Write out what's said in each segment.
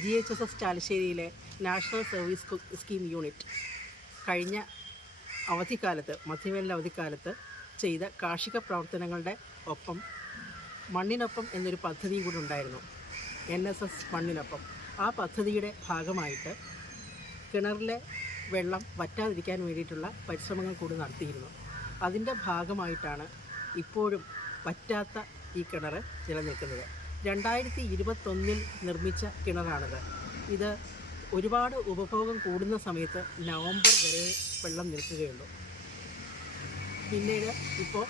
G H S S ചാലശ്ശേരിയിലെ national service scheme unit കഴിഞ്ഞ അവധിക്കാലത്ത് മധ്യവേനൽ അവധിക്കാലത്ത് ചെയ്ത കാർഷിക പ്രവർത്തനങ്ങളുടെ ഒപ്പം മണ്ണിനൊപ്പം എന്നൊരു പദ്ധതി കൂടി ഉണ്ടായിരുന്നു. എൻ എസ് എസ് മണ്ണിനൊപ്പം. ആ പദ്ധതിയുടെ ഭാഗമായിട്ട് കിണറിലെ വെള്ളം വറ്റാതിരിക്കാൻ വേണ്ടിയിട്ടുള്ള പരിശ്രമങ്ങൾ കൂടി നടത്തിയിരുന്നു. അതിന്റെ ഭാഗമായിട്ടാണ് ഇപ്പോഴും പറ്റാത്ത ഈ കിണർ നിലനിൽക്കുന്നത്. രണ്ടായിരത്തി ഇരുപത്തൊന്നിൽ നിർമ്മിച്ച കിണറാണിത്. ഇത് ഒരുപാട് ഉപഭോഗം കൂടുന്ന സമയത്ത് നവംബർ വരെ വെള്ളം നിൽക്കുകയുള്ളൂ. പിന്നീട് ഇപ്പോൾ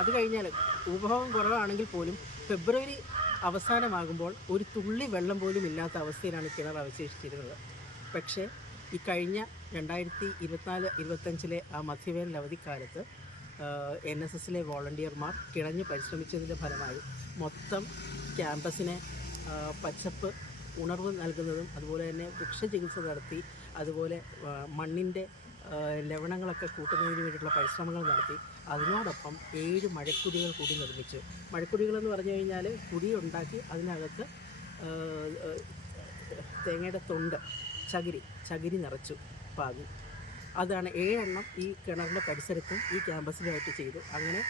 അത് കഴിഞ്ഞാൽ ഉപഭോഗം കുറവാണെങ്കിൽ പോലും ഫെബ്രുവരി അവസാനമാകുമ്പോൾ ഒരു തുള്ളി വെള്ളം പോലും ഇല്ലാത്ത അവസ്ഥയിലാണ് കിണർ അവശേഷിച്ചിരുന്നത്. പക്ഷേ ഈ കഴിഞ്ഞ രണ്ടായിരത്തി ഇരുപത്തിനാല് ഇരുപത്തഞ്ചിലെ ആ മധ്യവേനൽ അവധിക്കാലത്ത് എൻ എസ് എസിലെ വോളണ്ടിയർമാർ കിണഞ്ഞ് പരിശ്രമിച്ചതിന്റെ ഫലമായി മൊത്തം ക്യാമ്പസിനെ പച്ചപ്പ് ഉണർവ് നൽകുന്നതും അതുപോലെ തന്നെ വൃക്ഷചികിത്സ നടത്തി അതുപോലെ മണ്ണിന്റെ ലവണങ്ങളൊക്കെ കൂട്ടുന്നതിന് വേണ്ടിയിട്ടുള്ള പരിശ്രമങ്ങൾ നടത്തി. അതിനോടൊപ്പം ഏഴ് മഴക്കുടികൾ കൂടി നിർമ്മിച്ചു. മഴക്കുടികൾ എന്ന് പറഞ്ഞു കഴിഞ്ഞാൽ കുടി ഉണ്ടാക്കി അതിനകത്ത് തേങ്ങയുടെ തൊണ്ട് ചകിരി ചകിരി നിറച്ചു പാകി. അതാണ് ഏഴെണ്ണം ഈ കിണറിന്റെ പരിസരത്തും ഈ ക്യാമ്പസിലുമായിട്ട് ചെയ്തു. അങ്ങനെ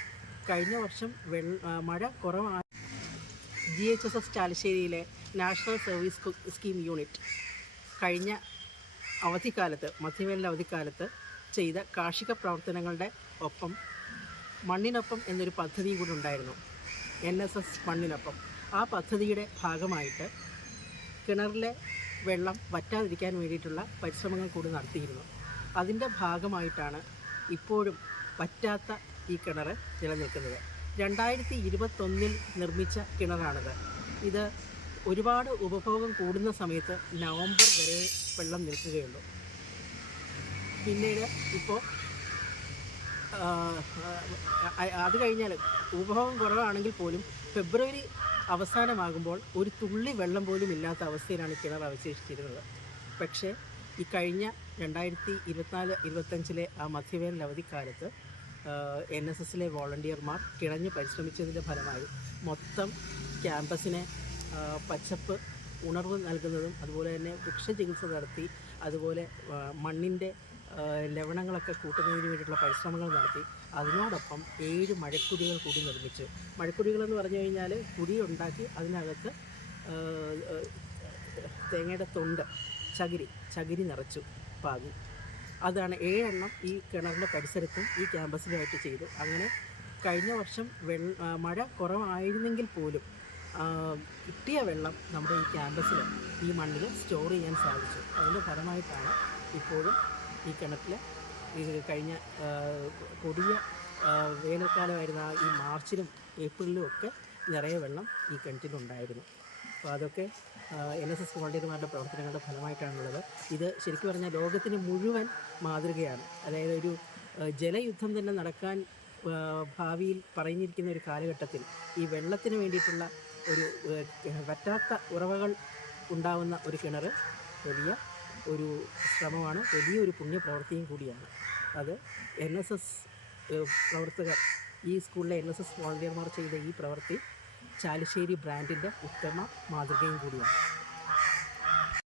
കഴിഞ്ഞ വർഷം വെള്ള മഴ കുറവാണ് ജി എച്ച് എസ് എസ് ചാലശ്ശേരിയിലെ നാഷണൽ സർവീസ് സ്കീം യൂണിറ്റ് കഴിഞ്ഞ അവധിക്കാലത്ത് മധ്യവേനൽ അവധിക്കാലത്ത് ചെയ്ത കാർഷിക പ്രവർത്തനങ്ങളുടെ ഒപ്പം മണ്ണിനൊപ്പം എന്നൊരു പദ്ധതി കൂടി ഉണ്ടായിരുന്നു. എൻ എസ് എസ് മണ്ണിനൊപ്പം. ആ പദ്ധതിയുടെ ഭാഗമായിട്ട് കിണറിലെ വെള്ളം വറ്റാതിരിക്കാൻ വേണ്ടിയിട്ടുള്ള പരിശ്രമങ്ങൾ കൂടി നടത്തിയിരുന്നു. അതിന്റെ ഭാഗമായിട്ടാണ് ഇപ്പോഴും പറ്റാത്ത ഈ കിണർ നിലനിൽക്കുന്നത്. രണ്ടായിരത്തി ഇരുപത്തൊന്നിൽ നിർമ്മിച്ച കിണറാണിത്. ഇത് ഒരുപാട് ഉപഭോഗം കൂടുന്ന സമയത്ത് നവംബർ വരെ വെള്ളം നിൽക്കുകയുള്ളൂ. പിന്നീട് ഇപ്പോൾ അത് കഴിഞ്ഞാൽ ഉപഭോഗം കുറവാണെങ്കിൽ പോലും ഫെബ്രുവരി അവസാനമാകുമ്പോൾ ഒരു തുള്ളി വെള്ളം പോലും ഇല്ലാത്ത അവസ്ഥയിലാണ് കിണർ അവശേഷിച്ചിരുന്നത്. പക്ഷേ ഈ കഴിഞ്ഞ രണ്ടായിരത്തി ഇരുപത്തിനാല് ഇരുപത്തഞ്ചിലെ ആ മധ്യവേനൽ അവധിക്കാലത്ത് എൻ എസ് എസിലെ വോളണ്ടിയർമാർ കിണഞ്ഞ് പരിശ്രമിച്ചതിന്റെ ഫലമായി മൊത്തം ക്യാമ്പസിനെ പച്ചപ്പ് ഉണർവ് നൽകുന്നതും അതുപോലെ തന്നെ വൃക്ഷചികിത്സ നടത്തി അതുപോലെ മണ്ണിന്റെ ലവണങ്ങളൊക്കെ കൂട്ടുന്നതിന് വേണ്ടിയിട്ടുള്ള പരിശ്രമങ്ങൾ നടത്തി. അതിനോടൊപ്പം ഏഴ് മഴക്കുടികൾ കൂടി നിർമ്മിച്ചു. മഴക്കുടികളെന്ന് പറഞ്ഞു കഴിഞ്ഞാൽ കുടി ഉണ്ടാക്കി അതിനകത്ത് തേങ്ങയുടെ തൊണ്ട് ചകിരി ചകിരി നിറച്ചു. പാകി അതാണ് ഏഴെണ്ണം ഈ കിണറിന്റെ പരിസരത്തും ഈ ക്യാമ്പസിലുമായിട്ട് ചെയ്തു. അങ്ങനെ കഴിഞ്ഞ വർഷം വെള്ള മഴ കുറവായിരുന്നെങ്കിൽ പോലും കിട്ടിയ വെള്ളം നമ്മുടെ ഈ ക്യാമ്പസിൽ ഈ മണ്ണിൽ സ്റ്റോർ ചെയ്യാൻ സാധിച്ചു. അതിന്റെ ഫലമായിട്ടാണ് ഇപ്പോഴും ഈ കിണറ്റിൽ കഴിഞ്ഞ കൊടിയ വേനൽക്കാലമായിരുന്ന ഈ മാർച്ചിലും ഏപ്രിലിലും ഒക്കെ നിറയെ വെള്ളം ഈ കിണറ്റിലുണ്ടായിരുന്നു. അപ്പോൾ അതൊക്കെ എൻ എസ് എസ് വോളണ്ടിയർമാരുടെ പ്രവർത്തനങ്ങളുടെ ഫലമായിട്ടാണുള്ളത്. ഇത് ശരിക്കും പറഞ്ഞാൽ ലോകത്തിന് മുഴുവൻ മാതൃകയാണ്. അതായത് ഒരു ജലയുദ്ധം തന്നെ നടക്കാൻ ഭാവിയിൽ പറഞ്ഞിരിക്കുന്ന ഒരു കാലഘട്ടത്തിൽ ഈ വെള്ളത്തിന് വേണ്ടിയിട്ടുള്ള ഒരു വറ്റാത്ത ഉറവകൾ ഉണ്ടാവുന്ന ഒരു കിണർ വലിയ ഒരു ശ്രമമാണ് വലിയൊരു പുണ്യപ്രവൃത്തിയും കൂടിയാണ്. അത് എൻ എസ് എസ് പ്രവർത്തകർ ഈ സ്കൂളിലെ എൻ എസ് എസ് വോളണ്ടിയർമാർ ചെയ്ത ഈ പ്രവൃത്തി ചാലിശ്ശേരി ബ്രാൻഡിന്റെ ഉത്തമ മാതൃകയും കൂടിയാണ്.